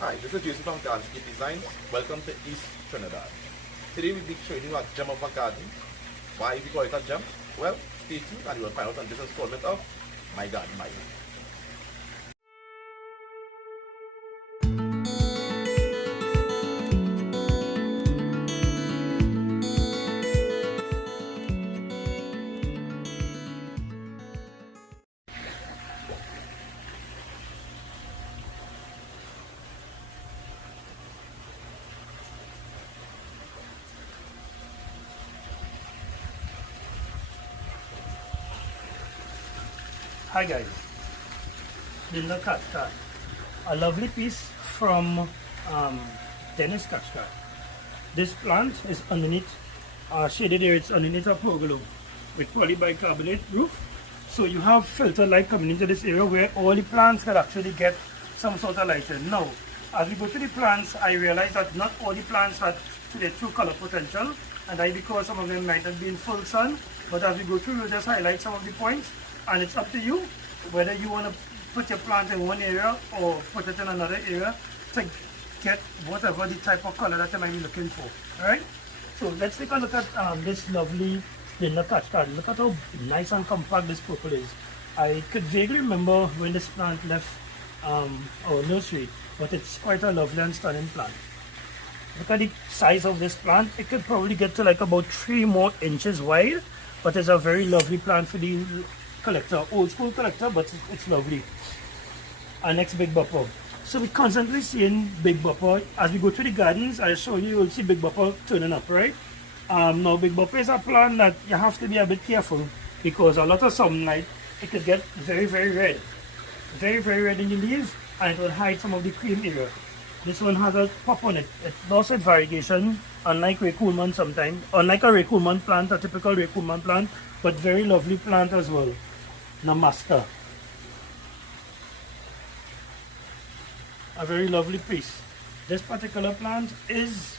Hi, this is Jason from Gardscape Designs. Welcome to East Trinidad. Today we'll be showing you a gem of a garden. Why we call it a gem? Well, stay tuned and you will find out on this installment of My Garden My Way. Hi guys, Linda Kachka, a lovely piece from Dennis Kachka. This plant is underneath shaded area. It's underneath a pergola with polybicarbonate roof. So you have filter light coming into this area where all the plants can actually get some sort of light in. Now, as we go to the plants, I realize that not all the plants have their true color potential, and because some of them might not be in full sun. But as we go through, we'll just highlight some of the points. And it's up to you whether you want to put your plant in one area or put it in another area to get whatever the type of color that you might be looking for. Alright? So let's take a look at this lovely Linda Kachka. Look at how nice and compact this purple is. I could vaguely remember when this plant left our nursery, but it's quite a lovely and stunning plant. Look at the size of this plant. It could probably get to like about 3 more inches wide, but it's a very lovely plant for the collector, old school collector, but it's lovely. Our next big bopper. So we're constantly seeing big bopper. As we go to the gardens, I show you, you'll see big bopper turning up, right? Now big bopper is a plant that you have to be a bit careful because a lot of sunlight, it could get very, very red. Very, very red in the leaves, and it will hide some of the cream area. This one has a pop on it. It lost its variegation, unlike Ray Coolman sometimes. Unlike a Ray Coolman plant, a typical Ray Coolman plant, but very lovely plant as well. Namaskar. A very lovely piece. This particular plant is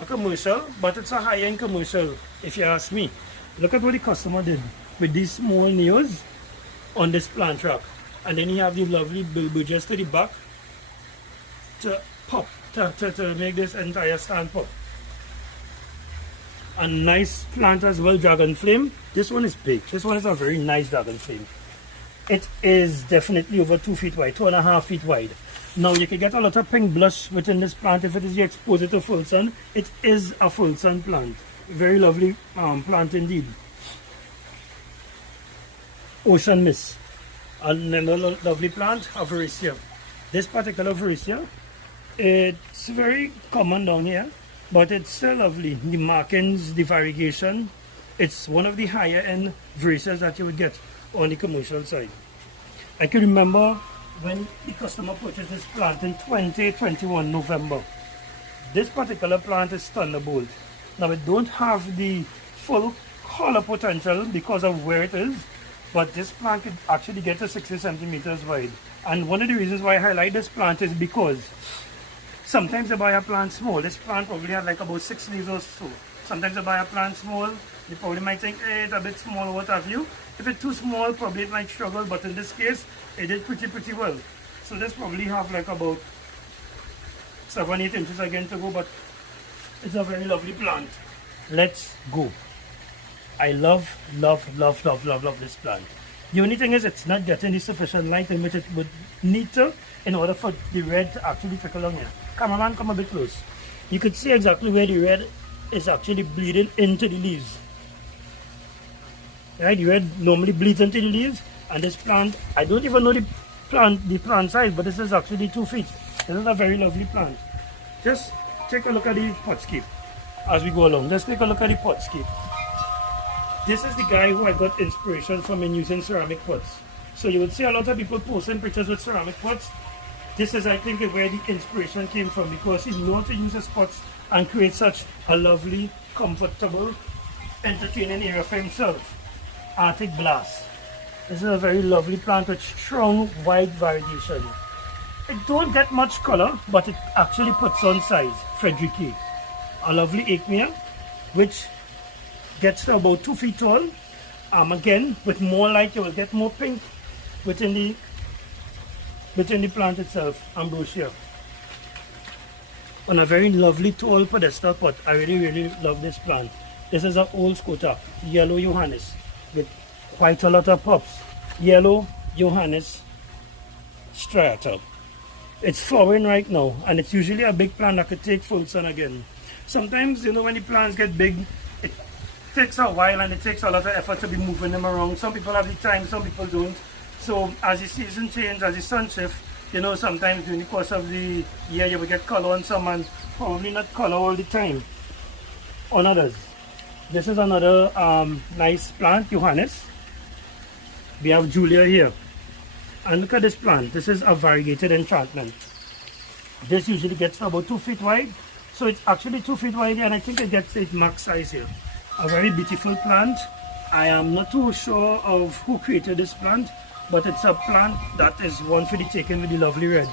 a commercial, but it's a high-end commercial, if you ask me. Look at what the customer did with these small neos on this plant rack. And then you have the lovely bulbous to the back to pop, to make this entire stand pop. A nice plant as well, dragon flame. This one is big. This one is a very nice dragon flame. It is definitely over 2 feet wide, 2.5 feet wide. Now you can get a lot of pink blush within this plant if it is you expose it to full sun. It is a full sun plant. Very lovely plant indeed. Ocean mist. Another lovely plant, Avaricea. This particular Avaricea, it's very common down here, but it's still lovely. The markings, the variegation, it's one of the higher end varieties that you would get on the commercial side. I can remember when the customer purchased this plant in 2021 November. This particular plant is Thunderbolt. Now it don't have the full color potential because of where it is, but this plant could actually get to 60 centimeters wide. And one of the reasons why I highlight this plant is because sometimes I buy a plant small. This plant probably has like about 6 leaves or so. Sometimes I buy a plant small, you probably might think, hey, it's a bit small, what have you. If it's too small, probably it might struggle, but in this case, it did pretty well. So this probably have like about 7-8 inches again to go, but it's a very lovely plant. Let's go. I love this plant. The only thing is it's not getting the sufficient light in which it would need to in order for the red to actually trickle on here. Cameraman, come a bit close. You could see exactly where the red is actually bleeding into the leaves. Right, the red normally bleeds into the leaves, and this plant, I don't even know the plant size, but this is actually 2 feet. This is a very lovely plant. Just take a look at the potscape as we go along. Let's take a look at the potscape. This is the guy who I got inspiration from in using ceramic pots. So you would see a lot of people posting pictures with ceramic pots. This is, I think, where the inspiration came from, because he knows to use his pots and create such a lovely, comfortable, entertaining area for himself. Arctic Blast. This is a very lovely plant with strong, wide variegation. It don't get much color, but it actually puts on size. Fredericky. A lovely Acmea, which gets to about 2 feet tall. Again, with more light, you will get more pink within the plant itself. Ambrosia. on a very lovely tall pedestal pot. I really love this plant. This is an old Scotta, yellow Johannes, with quite a lot of pops. Yellow Johannes striata. It's flowering right now, and it's usually a big plant that could take full sun again. Sometimes, you know, when the plants get big, it takes a while and it takes a lot of effort to be moving them around. Some people have the time, some people don't. So as the season changes, as the sun shifts, you know, sometimes during the course of the year you will get color on some and probably not color all the time on others. This is another nice plant, Johannes. We have Julia here. And look at this plant. This is a variegated enchantment. This usually gets about 2 feet wide. So it's actually 2 feet wide, and I think it gets its max size here. A very beautiful plant. I am not too sure of who created this plant, but it's a plant that is one for the taking with the lovely red.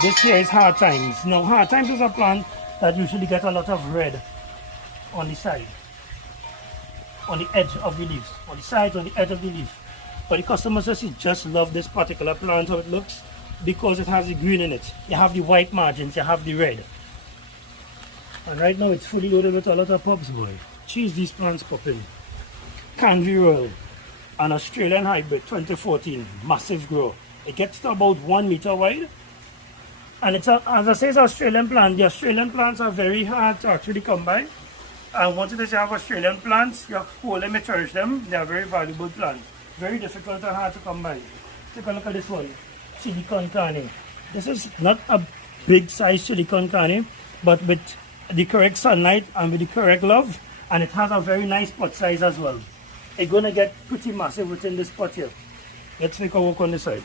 This here is Hard Times. Now Hard Times is a plant that usually gets a lot of red on the side, on the edge of the leaves, on the sides, on the edge of the leaf. But the customers just love this particular plant, how it looks, because it has the green in it. You have the white margins, you have the red. And right now it's fully loaded with a lot of pops, boy. Jeez, these plants popping. Canvey Royal, an Australian hybrid, 2014, massive grow. It gets to about 1 meter wide. And it's, as I say, it's an Australian plant. The Australian plants are very hard to actually come by. And once you have Australian plants, you hold them, you cherish them. They are very valuable plants. Very difficult and hard to come by. Take a look at this one, chili con carne. This is not a big size chili con carne, but with the correct sunlight and with the correct love, and it has a very nice pot size as well. It's gonna get pretty massive within this pot here. Let's take a walk on this side.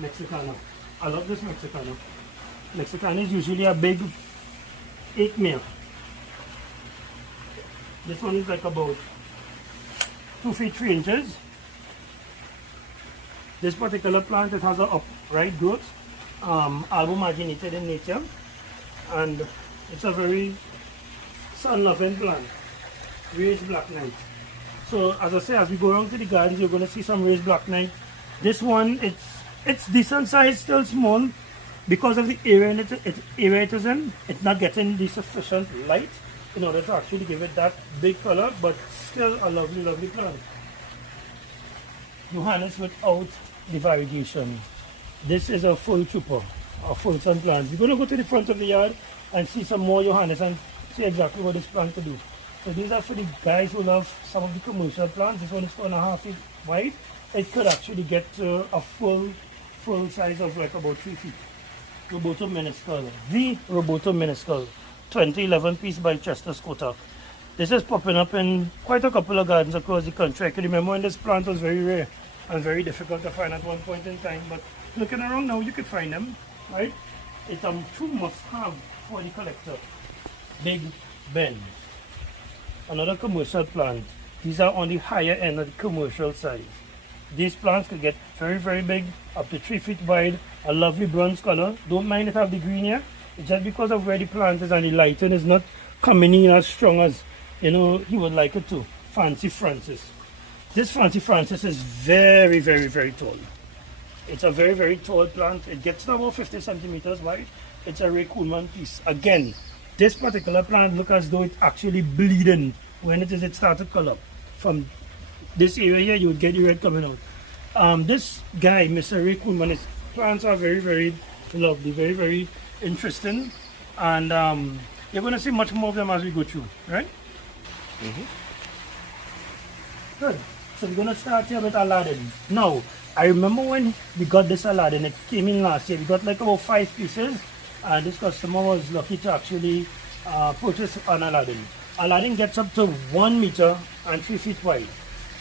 Mexicana. I love this Mexicana. Mexicana is usually a big 8 mil. This one is like about 2 feet 3 inches. This particular plant, it has an upright growth, albumaginated in nature, and it's a very sun-loving plant. Raised black knight. So as I say, as we go around to the gardens, you're going to see some raised black knight. This one, it's decent size, still small, because of the area it is in. It's not getting the sufficient light in order to actually give it that big color, but still a lovely plant. Johannes without the variegation. This is a full trooper, a full sun plant. We're going to go to the front of the yard and see some more Johannes and see exactly what this plant can do. So these are for the guys who love some of the commercial plants. This one is 4.5 feet wide. It could actually get to a full size of like about 3 feet. Roboto Minuscule, the Roboto Minuscule, 2011 piece by Chester Scotta. This is popping up in quite a couple of gardens across the country. I can remember when this plant was very rare and very difficult to find at one point in time, but looking around now you could find them, right? It's a true must-have for the collector. Big Ben, another commercial plant. These are on the higher end of the commercial size. These plants could get very big, up to 3 feet wide, a lovely bronze color. Don't mind it have the green here. It's just because of where the plant is and the lighting is not coming in as strong as, you know, he would like it to. Fancy Francis. This Fancy Francis is very tall. It's a very tall plant. It gets to about 50 centimeters wide. It's a Ray Coolman piece. Again, this particular plant look as though it's actually bleeding when it started color. From this area here, you would get the red coming out. This guy, Mr. Ray Coolman, his plants are very lovely, very interesting, and you're going to see much more of them as we go through, right? Good. So we're going to start here with Aladdin. Now, I remember when we got this Aladdin, it came in last year. We got like about 5 pieces, and this customer was lucky to actually purchase an Aladdin. Aladdin gets up to 1 meter and 3 feet wide.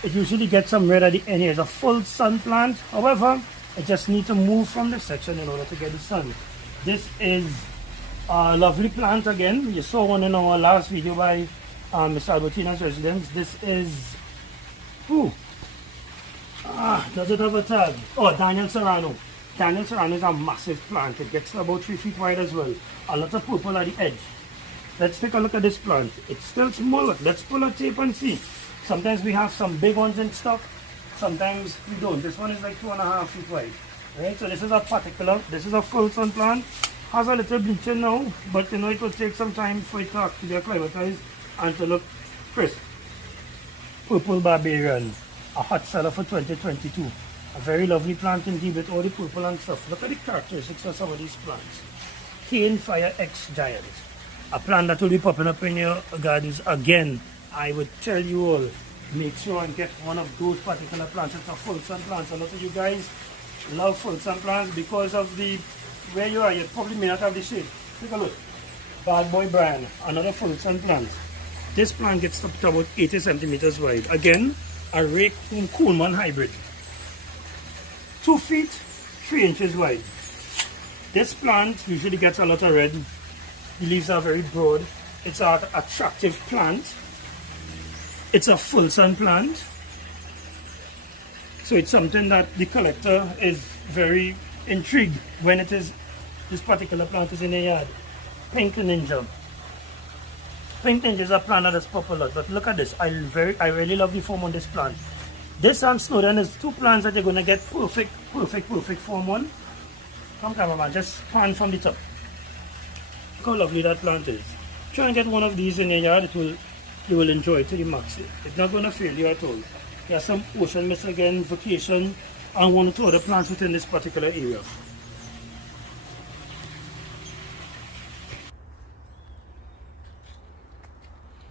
It usually gets some red at the end here. It's a full sun plant. However, it just needs to move from this section in order to get the sun. This is a lovely plant again. You saw one in our last video by Mr. Albertina's residence. This is, does it have a tag? Oh, Daniel Serrano. Daniel Serrano is a massive plant. It gets to about 3 feet wide as well. A lot of purple at the edge. Let's take a look at this plant. It's still small. Let's pull a tape and see. Sometimes we have some big ones in stock. Sometimes we don't. This one is like 2.5 feet wide. Right? So this is a full sun plant. Has a little bleaching now, but you know it will take some time for it to actually acclimatize and to look crisp. Purple Barbarian, a hot seller for 2022. A very lovely plant indeed with all the purple and stuff. Look at the characteristics of some of these plants. Cane Fire X Giant, a plant that will be popping up in your gardens again. I would tell you all, make sure and get one of those particular plants. It's a full sun plant. A lot of you guys love full sun plants because of the where you are. You probably may not have the shade. Take a look. Bad Boy Brian, another full sun plant. This plant gets up to about 80 centimeters wide. Again, a Rake Coolman hybrid. 2 feet, 3 inches wide. This plant usually gets a lot of red. The leaves are very broad. It's an attractive plant. It's a full sun plant. So it's something that the collector is very intrigued when it is this particular plant is in a yard. Pink Ninja. Pink Ninja is a plant that is popular, but look at this. I really love the form on this plant. This and Snowden is two plants that you're gonna get perfect form on. Come cameraman, just pan from the top. Look how lovely that plant is. Try and get one of these in your yard, you will enjoy it to the max. It's not gonna fail you at all. There's some ocean mist again, vacation, and one or two other plants within this particular area.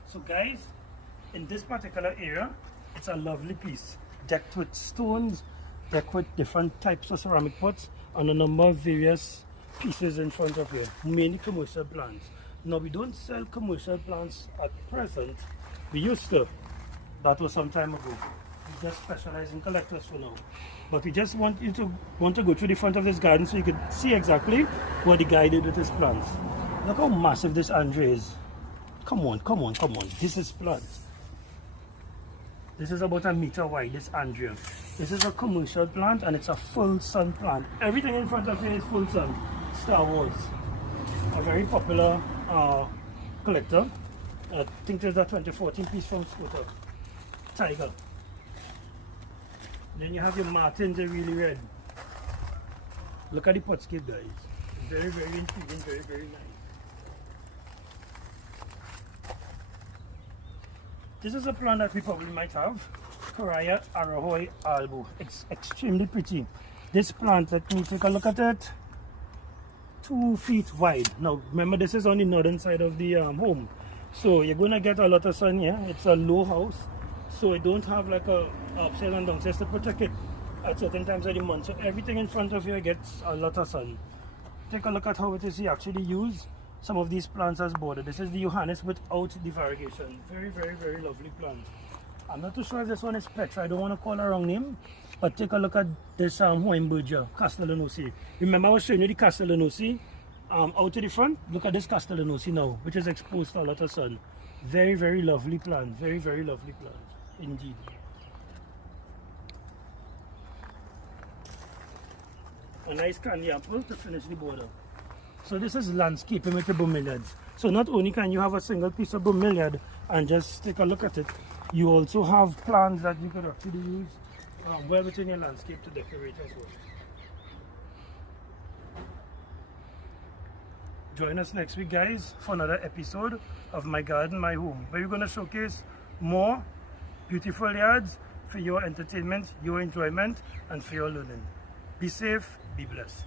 So guys, in this particular area, it's a lovely piece, decked with stones, decked with different types of ceramic pots, and a number of various pieces in front of you, mainly commercial plants. Now we don't sell commercial plants at present. We used to. That was some time ago. We just specialize in collectors for now. But we just want you to go through the front of this garden so you can see exactly what the guy did with his plants. Look how massive this Andre is. Come on. This is plants. This is about a meter wide, this Andrea. This is a commercial plant and it's a full sun plant. Everything in front of it is full sun. Star Wars. A very popular collector. I think there's a 2014 piece from Scooter. Tiger. Then you have your Martins, they're really red. Look at the potscape, guys. Very intriguing, very nice. This is a plant that we probably might have. Coraya Arahoy albo. It's extremely pretty. This plant, let me take a look at it. 2 feet wide. Now remember, this is on the northern side of the home. So you're going to get a lot of sun here. It's a low house. So it don't have like a upstairs and downstairs to protect it at certain times of the month. So everything in front of you gets a lot of sun. Take a look at how it is he actually used some of these plants as border. This is the Johannes without the variegation. Very lovely plant. I'm not too sure if this one is Petra. I don't want to call a wrong name. But take a look at this Hoimbergia, Castellanosi. Remember I was showing you the Castellanosi out to the front? Look at this Castellanosi now, which is exposed to a lot of sun. Very lovely plant. Very lovely plant. Indeed. A nice candy apple to finish the border. So this is landscaping with the bromeliads. So not only can you have a single piece of bromeliad and just take a look at it, you also have plants that you could actually use well within your landscape to decorate as well. Join us next week, guys, for another episode of My Garden, My Home, where we're going to showcase more beautiful yards for your entertainment, your enjoyment, and for your learning. Be safe, be blessed.